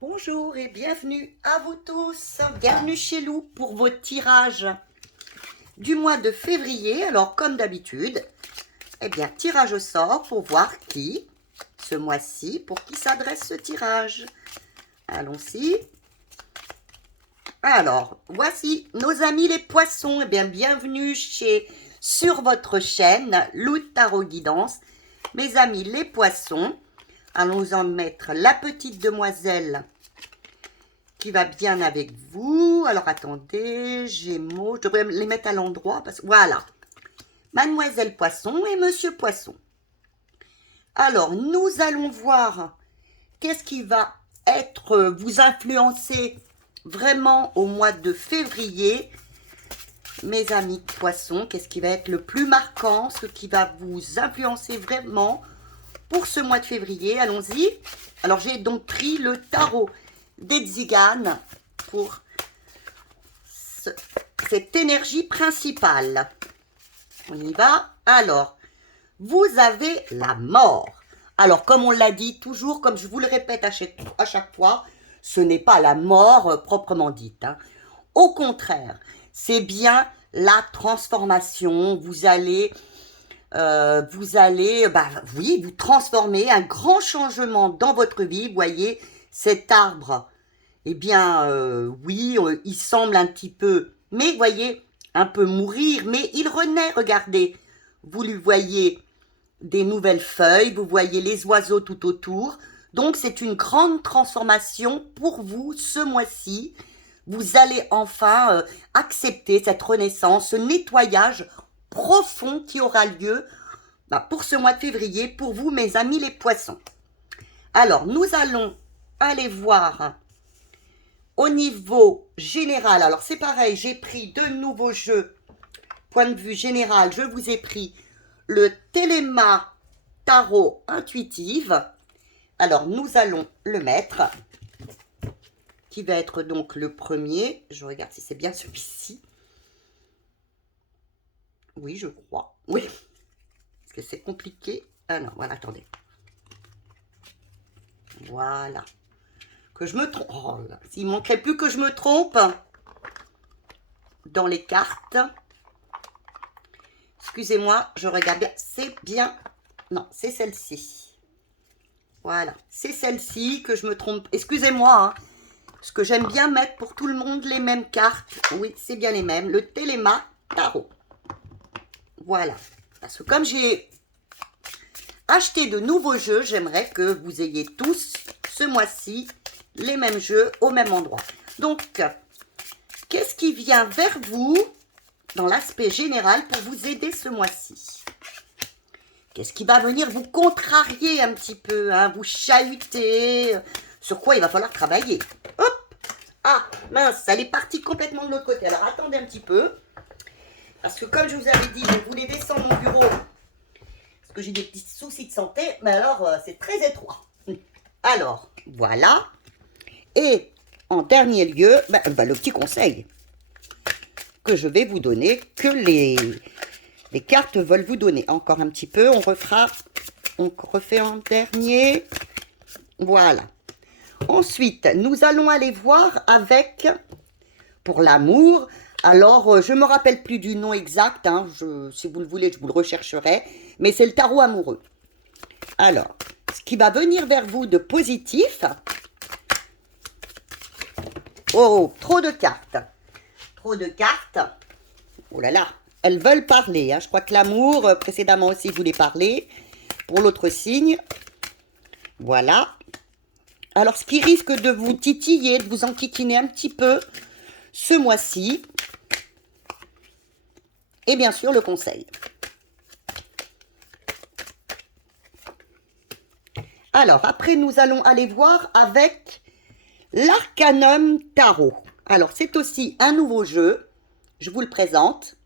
Bonjour et bienvenue à vous tous. Bienvenue chez nous pour vos tirages du mois de février. Alors, comme d'habitude, tirage au sort pour voir qui, ce mois-ci, pour qui s'adresse ce tirage. Allons-y. Alors, voici nos amis les poissons. Bienvenue sur votre chaîne, Lou Tarot Guidance. Mes amis les poissons. Allons en mettre la petite demoiselle qui va bien avec vous. Alors, attendez, Gémeaux, je devrais les mettre à l'endroit. Voilà, Mademoiselle Poisson et Monsieur Poisson. Alors, nous allons voir qu'est-ce qui va vous influencer vraiment au mois de février. Mes amis Poissons, qu'est-ce qui va être le plus marquant, ce qui va vous influencer vraiment pour ce mois de février? Allons-y. Alors, j'ai donc pris le tarot des Tziganes pour cette énergie principale. On y va. Alors, vous avez la mort. Alors, comme on l'a dit toujours, comme je vous le répète à chaque fois, ce n'est pas la mort proprement dite. Au contraire, c'est bien la transformation. Vous allez vous transformer, un grand changement dans votre vie. Vous voyez, cet arbre, il semble un petit peu, mais vous voyez, un peu mourir, mais il renaît, regardez. Vous lui voyez des nouvelles feuilles, vous voyez les oiseaux tout autour. Donc, c'est une grande transformation pour vous ce mois-ci. Vous allez enfin accepter cette renaissance, ce nettoyage profond qui aura lieu pour ce mois de février, pour vous, mes amis les poissons. Alors, nous allons aller voir au niveau général. Alors, c'est pareil, j'ai pris deux nouveaux jeux. Point de vue général, je vous ai pris le Téléma Tarot Intuitive. Alors, nous allons le mettre, qui va être donc le premier. Je regarde si c'est bien celui-ci. Oui, je crois. Oui, parce que c'est compliqué. Ah non, voilà, attendez. Voilà. Que je me trompe. Oh là, s'il manquerait plus que je me trompe dans les cartes. Excusez-moi, je regarde bien. C'est bien. Non, c'est celle-ci. Voilà, c'est celle-ci que je me trompe. Excusez-moi, hein, parce que j'aime bien mettre pour tout le monde les mêmes cartes. Oui, c'est bien les mêmes. Le Téléma Tarot. Voilà. Parce que comme j'ai acheté de nouveaux jeux, j'aimerais que vous ayez tous, ce mois-ci, les mêmes jeux au même endroit. Donc, qu'est-ce qui vient vers vous dans l'aspect général pour vous aider ce mois-ci? Qu'est-ce qui va venir vous contrarier un petit peu, hein, vous chahuter? Sur quoi il va falloir travailler? Hop! Ah, mince, elle est partie complètement de l'autre côté. Alors, attendez un petit peu. Parce que comme je vous avais dit, je voulais descendre mon bureau. Parce que j'ai des petits soucis de santé. Mais alors, c'est très étroit. Alors, voilà. Et en dernier lieu, le petit conseil que je vais vous donner, que les cartes veulent vous donner. Encore un petit peu, on refait en dernier. Voilà. Ensuite, nous allons aller voir pour l'amour. Alors, je ne me rappelle plus du nom exact. Hein, si vous le voulez, je vous le rechercherai. Mais c'est le tarot amoureux. Alors, ce qui va venir vers vous de positif. Oh, trop de cartes. Trop de cartes. Oh là là, elles veulent parler. Hein. Je crois que l'amour, précédemment aussi, voulait parler. Pour l'autre signe. Voilà. Alors, ce qui risque de vous titiller, de vous enquiquiner un petit peu ce mois-ci. Et bien sûr, le conseil. Alors, après, nous allons aller voir avec l'Arcanum Tarot. Alors, c'est aussi un nouveau jeu. Je vous le présente.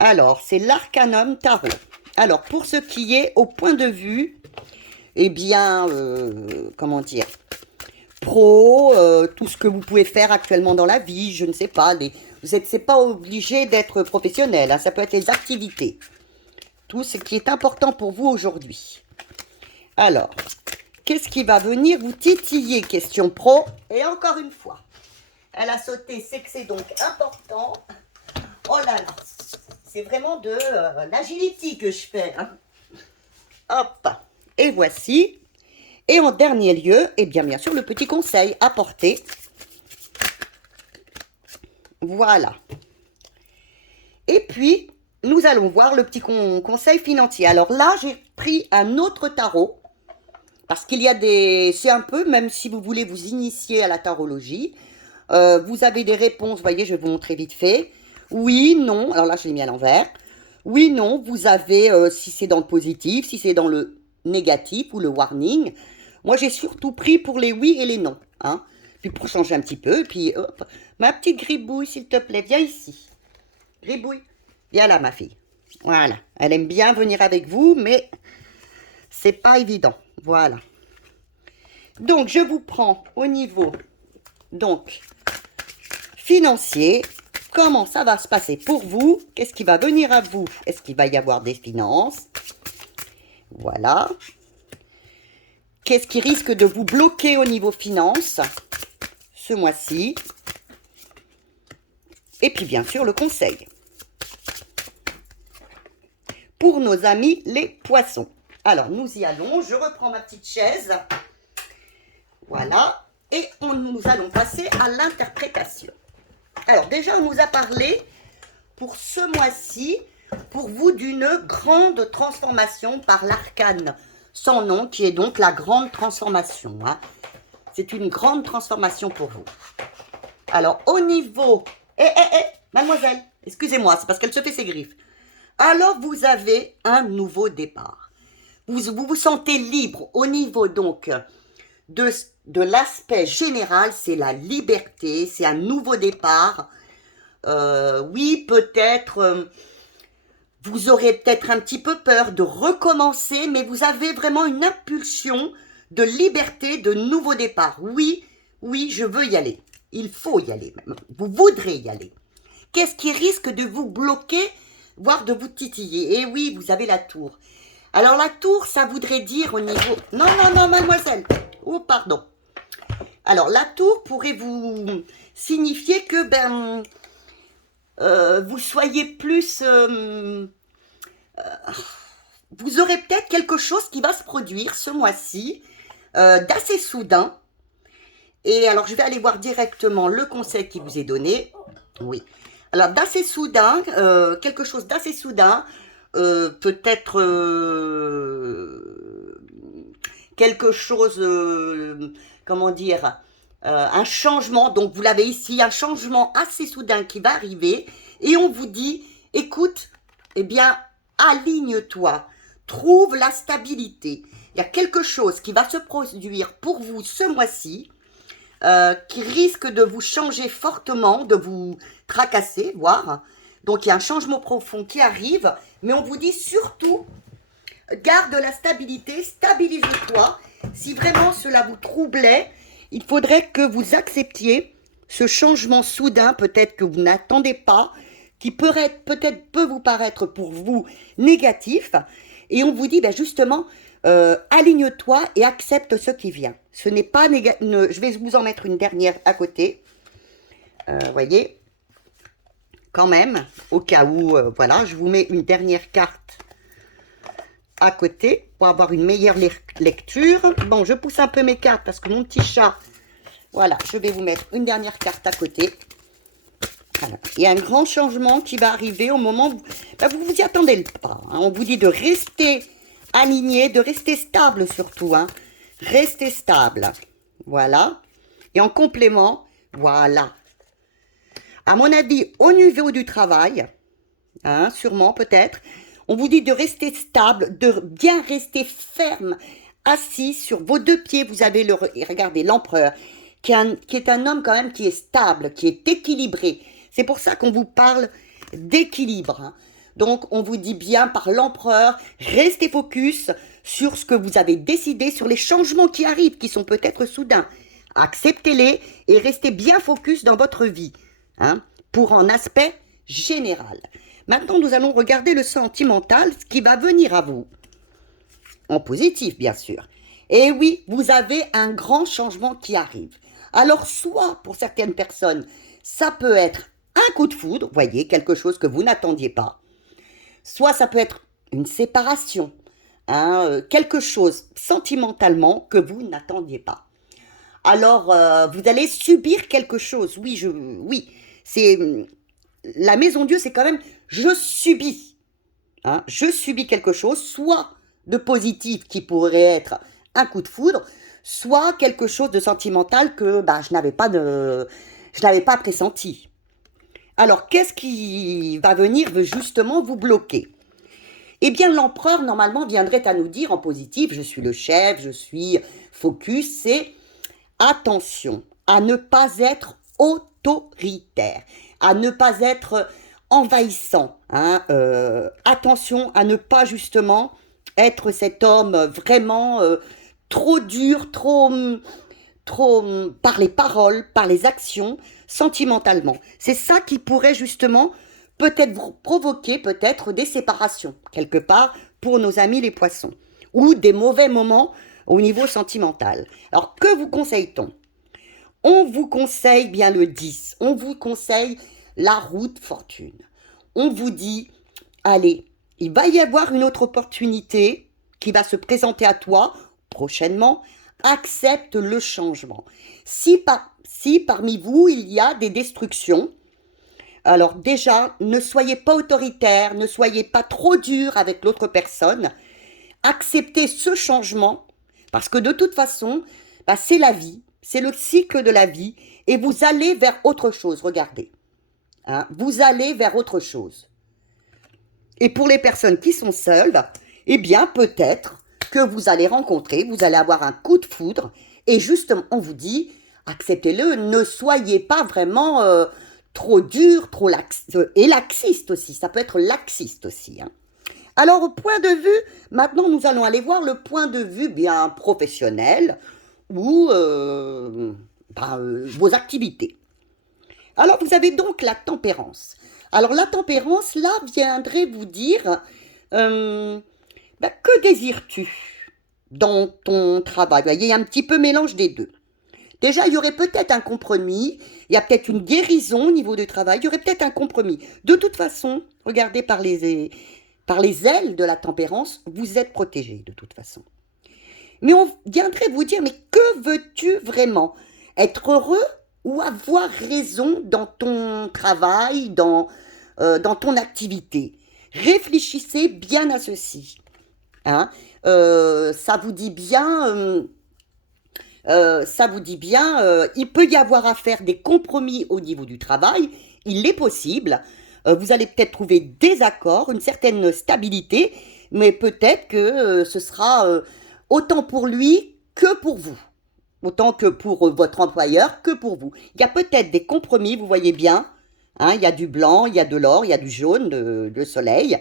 Alors, c'est l'Arcanum Tarot. Alors, pour ce qui est au point de vue, comment dire, pro, tout ce que vous pouvez faire actuellement dans la vie, je ne sais pas, c'est pas obligé d'être professionnel, hein, ça peut être les activités. Tout ce qui est important pour vous aujourd'hui. Alors, Qu'est-ce qui va venir vous titiller? Question pro. Et encore une fois, elle a sauté, c'est que c'est donc important. Oh là là, c'est vraiment de l'agility que je fais. Hein. Hop, et voici. Et en dernier lieu, eh bien sûr, le petit conseil apporté. Voilà. Et puis, nous allons voir le petit conseil financier. Alors là, j'ai pris un autre tarot. Parce qu'il y a des... C'est un peu, même si vous voulez vous initier à la tarologie, vous avez des réponses, vous voyez, je vais vous montrer vite fait. Oui, non, alors là, je l'ai mis à l'envers. Oui, non, vous avez, si c'est dans le positif, si c'est dans le négatif ou le warning. Moi, j'ai surtout pris pour les oui et les non. Hein. Puis pour changer un petit peu, et puis hop. Ma petite gribouille, s'il te plaît, viens ici. Gribouille, viens là, ma fille. Voilà, elle aime bien venir avec vous, mais c'est pas évident. Voilà. Donc, je vous prends au niveau, donc, financier. Comment ça va se passer pour vous? Qu'est-ce qui va venir à vous? Est-ce qu'il va y avoir des finances? Voilà. Qu'est-ce qui risque de vous bloquer au niveau finances ce mois-ci? Et puis, bien sûr, le conseil. Pour nos amis les poissons. Alors, nous y allons. Je reprends ma petite chaise. Voilà. Et nous allons passer à l'interprétation. Alors, déjà, on nous a parlé, pour ce mois-ci, pour vous, d'une grande transformation par l'arcane sans nom, qui est donc la grande transformation. Hein. C'est une grande transformation pour vous. Alors, au niveau... mademoiselle, excusez-moi, c'est parce qu'elle se fait ses griffes. Alors, vous avez un nouveau départ. Vous vous sentez libre au niveau, donc, de l'aspect général, c'est la liberté, c'est un nouveau départ. Oui, peut-être, vous aurez peut-être un petit peu peur de recommencer, mais vous avez vraiment une impulsion de liberté, de nouveau départ. Oui, oui, je veux y aller. Il faut y aller même. Vous voudrez y aller. Qu'est-ce qui risque de vous bloquer, voire de vous titiller? Eh oui, vous avez la tour. Alors la tour, ça voudrait dire au niveau... Non, non, non, mademoiselle. Oh, pardon. Alors la tour pourrait vous signifier que vous soyez plus... vous aurez peut-être quelque chose qui va se produire ce mois-ci, d'assez soudain. Et alors je vais aller voir directement le conseil qui vous est donné. Oui. Alors d'assez soudain, quelque chose d'assez soudain, peut-être quelque chose, comment dire, un changement, donc vous l'avez ici, un changement assez soudain qui va arriver, et on vous dit, écoute, eh bien, aligne-toi, trouve la stabilité. Il y a quelque chose qui va se produire pour vous ce mois-ci, qui risque de vous changer fortement, de vous tracasser, voire. Donc, il y a un changement profond qui arrive, mais on vous dit surtout, garde la stabilité, stabilise-toi. Si vraiment cela vous troublait, il faudrait que vous acceptiez ce changement soudain, peut-être que vous n'attendez pas, qui peut-être peut vous paraître pour vous négatif. Et on vous dit, ben justement, aligne-toi et accepte ce qui vient. Ce n'est pas négatif. Je vais vous en mettre une dernière à côté. Voyez, quand même, au cas où, voilà, je vous mets une dernière carte à côté pour avoir une meilleure lecture. Bon, je pousse un peu mes cartes parce que mon petit chat, voilà, je vais vous mettre une dernière carte à côté. Voilà. Il y a un grand changement qui va arriver au moment où vous vous y attendez pas. Hein. On vous dit de rester aligné, de rester stable surtout. Hein. Restez stable. Voilà. Et en complément, voilà. À mon avis, au niveau du travail, hein, sûrement peut-être, on vous dit de rester stable, de bien rester ferme, assis sur vos deux pieds. Vous avez regardez, l'empereur, qui est un homme quand même qui est stable, qui est équilibré. C'est pour ça qu'on vous parle d'équilibre. Hein. Donc, on vous dit bien par l'empereur, restez focus sur ce que vous avez décidé, sur les changements qui arrivent, qui sont peut-être soudains. Acceptez-les et restez bien focus dans votre vie, hein, pour un aspect général. Maintenant, nous allons regarder le sentimental, ce qui va venir à vous. En positif, bien sûr. Et oui, vous avez un grand changement qui arrive. Alors, soit pour certaines personnes, ça peut être un coup de foudre, voyez, quelque chose que vous n'attendiez pas. Soit ça peut être une séparation, hein, quelque chose sentimentalement que vous n'attendiez pas. Alors, vous allez subir quelque chose. Oui, oui, c'est la maison Dieu, c'est quand même je subis. Hein, je subis quelque chose, soit de positif qui pourrait être un coup de foudre, soit quelque chose de sentimental que je n'avais pas pressenti. Alors, qu'est-ce qui va venir justement vous bloquer? Eh bien, l'empereur, normalement, viendrait à nous dire en positif, je suis le chef, je suis focus, c'est attention à ne pas être autoritaire, à ne pas être envahissant. Hein, attention à ne pas justement être cet homme vraiment trop dur, trop par les paroles, par les actions, sentimentalement. C'est ça qui pourrait justement peut-être provoquer peut-être des séparations, quelque part, pour nos amis les poissons, ou des mauvais moments au niveau sentimental. Alors, que vous conseille-t-on? On vous conseille bien le 10, on vous conseille la route fortune. On vous dit, allez, il va y avoir une autre opportunité qui va se présenter à toi prochainement, accepte le changement. Si parmi vous, il y a des destructions, alors déjà, ne soyez pas autoritaire, ne soyez pas trop dur avec l'autre personne, acceptez ce changement, parce que de toute façon, c'est la vie, c'est le cycle de la vie, et vous allez vers autre chose, regardez. Hein, vous allez vers autre chose. Et pour les personnes qui sont seules, eh bien peut-être que vous allez rencontrer, vous allez avoir un coup de foudre, et justement, on vous dit, acceptez-le, ne soyez pas vraiment trop dur, trop et laxiste aussi, ça peut être laxiste aussi. Hein. Alors, au point de vue, maintenant nous allons aller voir le point de vue bien professionnel ou vos activités. Alors, vous avez donc la tempérance. Alors, la tempérance, là, viendrait vous dire, que désires-tu dans ton travail? Vous voyez, il y a un petit peu mélange des deux. Déjà, il y aurait peut-être un compromis, il y a peut-être une guérison au niveau du travail, il y aurait peut-être un compromis. De toute façon, regardez par les ailes de la tempérance, vous êtes protégé de toute façon. Mais on viendrait vous dire, mais que veux-tu vraiment? Être heureux ou avoir raison dans ton travail, dans ton activité? Réfléchissez bien à ceci. Hein, ça vous dit bien... il peut y avoir à faire des compromis au niveau du travail, il est possible, vous allez peut-être trouver des accords, une certaine stabilité, mais peut-être que ce sera autant pour lui que pour vous, autant que pour votre employeur que pour vous. Il y a peut-être des compromis, vous voyez bien, hein, il y a du blanc, il y a de l'or, il y a du jaune, le soleil,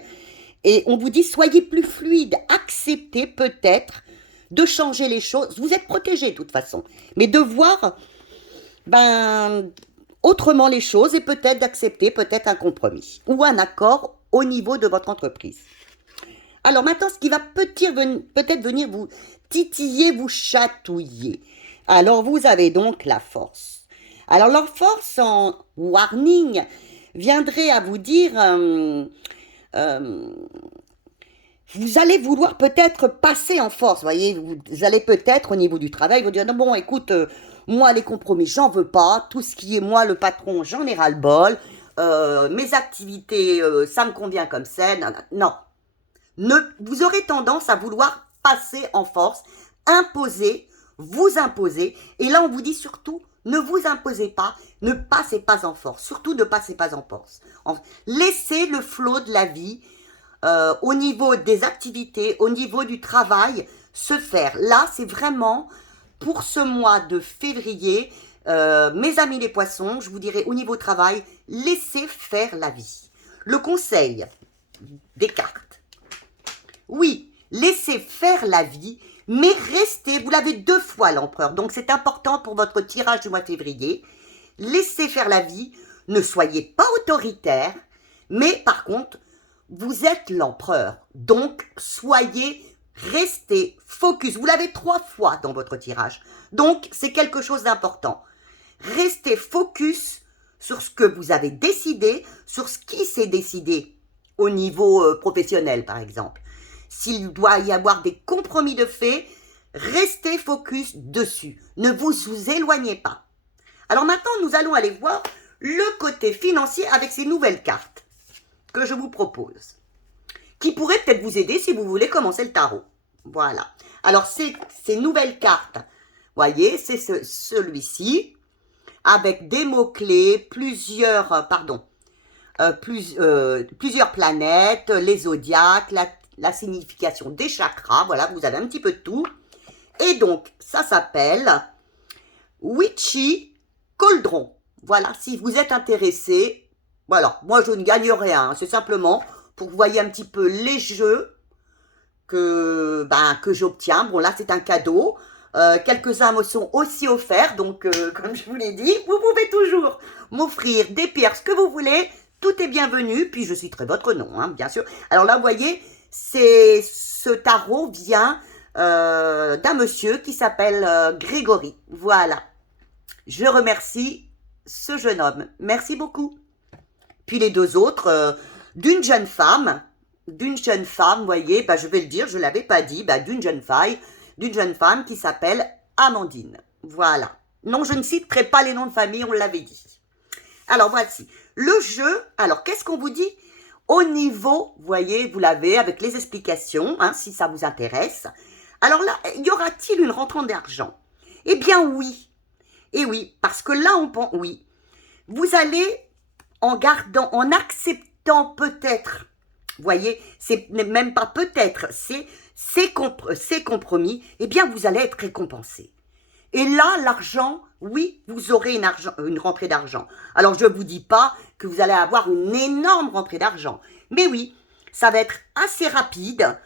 et on vous dit soyez plus fluide, acceptez peut-être de changer les choses. Vous êtes protégé de toute façon. Mais de voir autrement les choses et peut-être d'accepter peut-être un compromis ou un accord au niveau de votre entreprise. Alors maintenant, ce qui va peut-être venir vous titiller, vous chatouiller. Alors vous avez donc la force. Alors la force en warning viendrait à vous dire... vous allez vouloir peut-être passer en force, voyez, vous allez peut-être au niveau du travail vous dire, non bon, écoute, moi les compromis, j'en veux pas, tout ce qui est moi le patron, j'en ai ras-le-bol, mes activités, ça me convient comme c'est, non. Vous aurez tendance à vouloir passer en force, vous imposer, et là on vous dit surtout, ne vous imposez pas, ne passez pas en force, surtout ne passez pas en force. Laissez le flot de la vie, au niveau des activités, au niveau du travail, se faire. Là, c'est vraiment pour ce mois de février, mes amis les poissons, je vous dirais au niveau travail, laissez faire la vie. Le conseil des cartes. Oui, laissez faire la vie, mais restez, vous l'avez 2 fois l'empereur, donc c'est important pour votre tirage du mois de février. Laissez faire la vie, ne soyez pas autoritaire, mais par contre, vous êtes l'empereur, donc soyez restez focus. Vous l'avez 3 fois dans votre tirage. Donc, c'est quelque chose d'important. Restez focus sur ce que vous avez décidé, sur ce qui s'est décidé au niveau professionnel, par exemple. S'il doit y avoir des compromis de fait, restez focus dessus. Ne vous éloignez pas. Alors maintenant, nous allons aller voir le côté financier avec ces nouvelles cartes que je vous propose, qui pourraient peut-être vous aider si vous voulez commencer le tarot. Voilà. Alors, ces nouvelles cartes, voyez, c'est celui-ci, avec des mots-clés, plusieurs planètes, les zodiaques, la signification des chakras. Voilà, vous avez un petit peu de tout. Et donc, ça s'appelle Witchy Cauldron. Voilà, si vous êtes intéressé, voilà, moi je ne gagne rien, c'est simplement pour que vous voyez un petit peu les jeux que j'obtiens. Bon, là c'est un cadeau, quelques-uns me sont aussi offerts, donc comme je vous l'ai dit, vous pouvez toujours m'offrir des pierres, ce que vous voulez, tout est bienvenu, puis je citerai votre nom, hein, bien sûr. Alors là, vous voyez, ce tarot vient d'un monsieur qui s'appelle Grégory, voilà. Je remercie ce jeune homme. Merci beaucoup. Puis les deux autres, d'une jeune femme, vous voyez, je vais le dire, je ne l'avais pas dit, d'une jeune femme qui s'appelle Amandine. Voilà. Non, je ne citerai pas les noms de famille, on l'avait dit. Alors, voici. Le jeu, alors, qu'est-ce qu'on vous dit? Au niveau, vous voyez, vous l'avez avec les explications, hein, si ça vous intéresse. Alors là, y aura-t-il une rentrée d'argent? Eh bien, oui. Et oui, parce que là, on pense, oui, vous allez en acceptant peut-être, vous voyez, c'est même pas peut-être, c'est compromis, eh bien, vous allez être récompensé. Et là, l'argent, oui, vous aurez une rentrée d'argent. Alors, je ne vous dis pas que vous allez avoir une énorme rentrée d'argent, mais oui, ça va être assez rapide.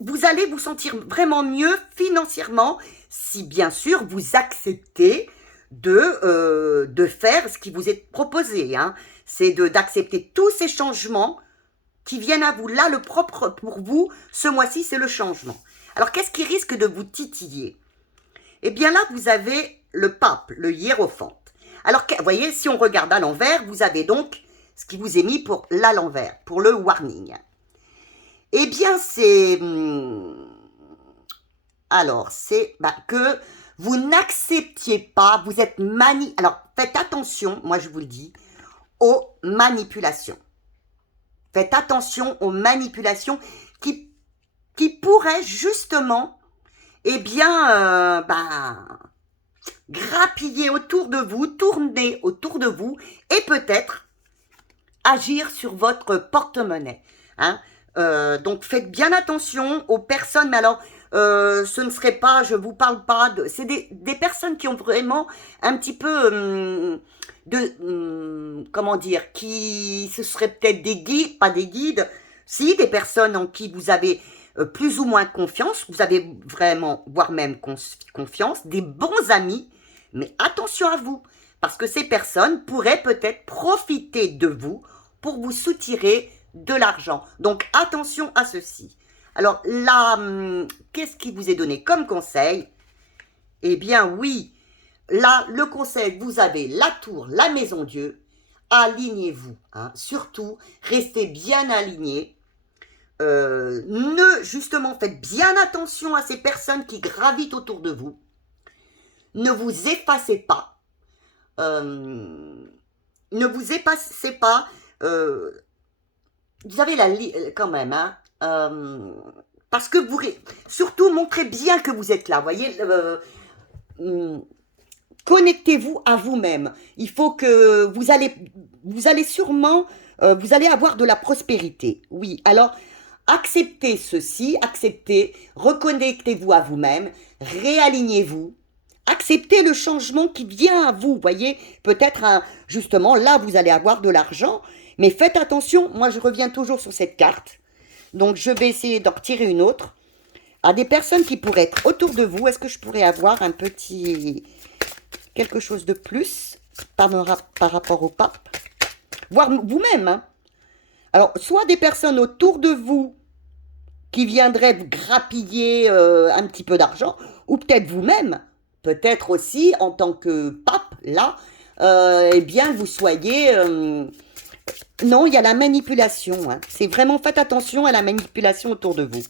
Vous allez vous sentir vraiment mieux financièrement si, bien sûr, vous acceptez de faire ce qui vous est proposé. Hein. C'est d'accepter tous ces changements qui viennent à vous. Là, le propre pour vous, ce mois-ci, c'est le changement. Alors, qu'est-ce qui risque de vous titiller? Eh bien là, vous avez le pape, le hiérophante. Alors, vous voyez, si on regarde à l'envers, vous avez donc ce qui vous est mis pour l'envers, pour le warning. Eh bien, c'est... Alors, c'est que vous n'acceptiez pas, vous êtes Alors, faites attention, moi je vous le dis, aux manipulations. Faites attention aux manipulations qui pourraient justement, eh bien, grappiller autour de vous, tourner autour de vous et peut-être agir sur votre porte-monnaie. Hein. Donc, faites bien attention aux personnes, mais alors... ce ne serait pas, je vous parle pas de... C'est des personnes qui ont vraiment un petit peu comment dire, qui... Ce seraient peut-être des guides, pas des guides, si, des personnes en qui vous avez plus ou moins confiance, vous avez vraiment, voire même confiance, des bons amis, mais attention à vous, parce que ces personnes pourraient peut-être profiter de vous pour vous soutirer de l'argent. Donc, attention à ceci. Alors là, qu'est-ce qui vous est donné comme conseil? Eh bien oui, là, le conseil, vous avez la tour, la maison Dieu, alignez-vous. Hein. Surtout, restez bien alignés. Justement, faites bien attention à ces personnes qui gravitent autour de vous. Ne vous effacez pas. Ne vous effacez pas. Vous avez quand même, hein. Parce que vous surtout montrez bien que vous êtes là, voyez, connectez-vous à vous-même. Il faut que vous allez sûrement, vous allez avoir de la prospérité. Oui, alors acceptez ceci, reconnectez-vous à vous-même, réalignez-vous. Acceptez le changement qui vient à vous, voyez, peut-être justement là vous allez avoir de l'argent, mais faites attention, moi je reviens toujours sur cette carte. Donc, je vais essayer d'en retirer une autre. À des personnes qui pourraient être autour de vous, est-ce que je pourrais avoir un petit... quelque chose de plus par rapport au pape? Voire vous-même. Hein. Alors, soit des personnes autour de vous qui viendraient vous grappiller un petit peu d'argent, ou peut-être vous-même, peut-être aussi en tant que pape, là, eh bien vous soyez... non, il y a la manipulation. Hein. C'est vraiment, faites attention à la manipulation autour de vous.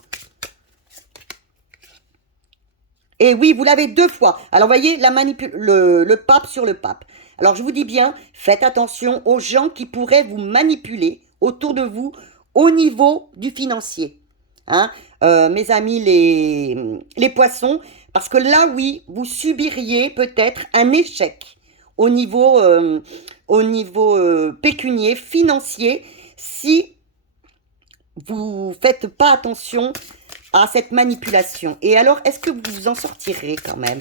Et oui, vous l'avez 2 fois. Alors, voyez, le pape sur le pape. Alors, je vous dis bien, faites attention aux gens qui pourraient vous manipuler autour de vous au niveau du financier. Hein, mes amis les poissons, parce que là, oui, vous subiriez peut-être un échec au niveau, pécunier, financier, si vous faites pas attention à cette manipulation. Et alors, est-ce que vous vous en sortirez quand même?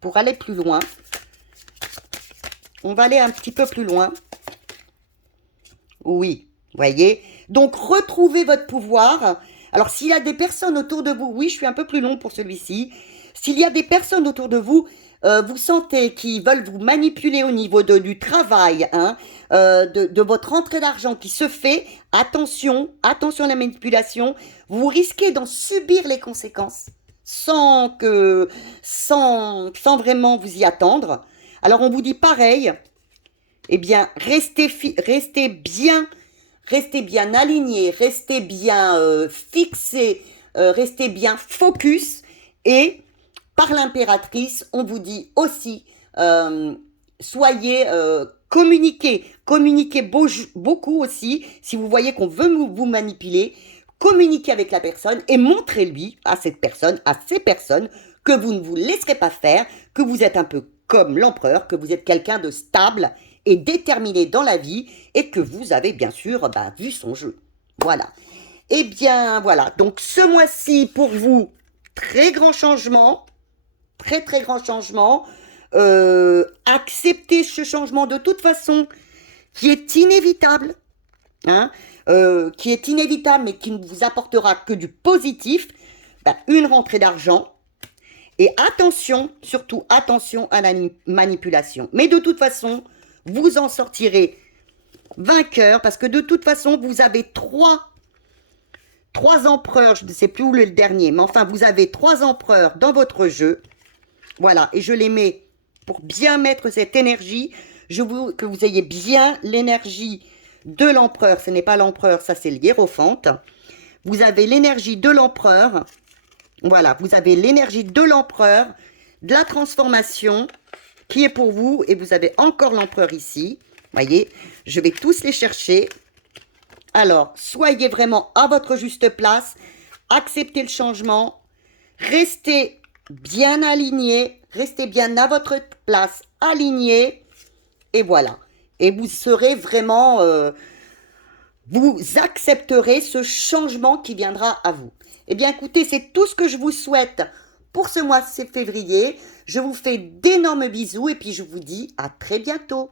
Pour aller plus loin, on va aller un petit peu plus loin. Oui, voyez. Donc, retrouvez votre pouvoir. Alors, s'il y a des personnes autour de vous, oui, je suis un peu plus long pour celui-ci. S'il y a des personnes autour de vous, vous sentez qu'ils veulent vous manipuler au niveau du travail, hein, de votre rentrée d'argent qui se fait, attention, attention à la manipulation, vous risquez d'en subir les conséquences sans vraiment vous y attendre. Alors, on vous dit pareil, eh bien, restez bien aligné, restez bien fixé, restez bien focus. Et par l'impératrice, on vous dit aussi, soyez, communiquez beaucoup aussi. Si vous voyez qu'on veut vous manipuler, communiquez avec la personne et montrez-lui à ces personnes, que vous ne vous laisserez pas faire, que vous êtes un peu comme l'empereur, que vous êtes quelqu'un de stable et déterminé dans la vie et que vous avez bien sûr vu son jeu. Voilà. Eh bien, voilà. Donc, ce mois-ci, pour vous, très grand changement. Très, très grand changement. Acceptez ce changement de toute façon qui est inévitable. Hein, qui est inévitable, mais qui ne vous apportera que du positif. Une rentrée d'argent. Et attention, surtout attention à la manipulation. Mais de toute façon, vous en sortirez vainqueur, parce que de toute façon, vous avez trois empereurs, je ne sais plus où le dernier, mais enfin, vous avez 3 empereurs dans votre jeu. Voilà, et je les mets pour bien mettre cette énergie, que vous ayez bien l'énergie de l'empereur. Ce n'est pas l'empereur, ça c'est le hiérophante. Vous avez l'énergie de l'empereur. Voilà, vous avez l'énergie de l'empereur, de la transformation qui est pour vous. Et vous avez encore l'empereur ici. Voyez, je vais tous les chercher. Alors, soyez vraiment à votre juste place. Acceptez le changement. Restez bien aligné. Restez bien à votre place, aligné. Et voilà. Et vous serez vraiment... vous accepterez ce changement qui viendra à vous. Eh bien, écoutez, c'est tout ce que je vous souhaite pour ce mois de février. Je vous fais d'énormes bisous et puis je vous dis à très bientôt.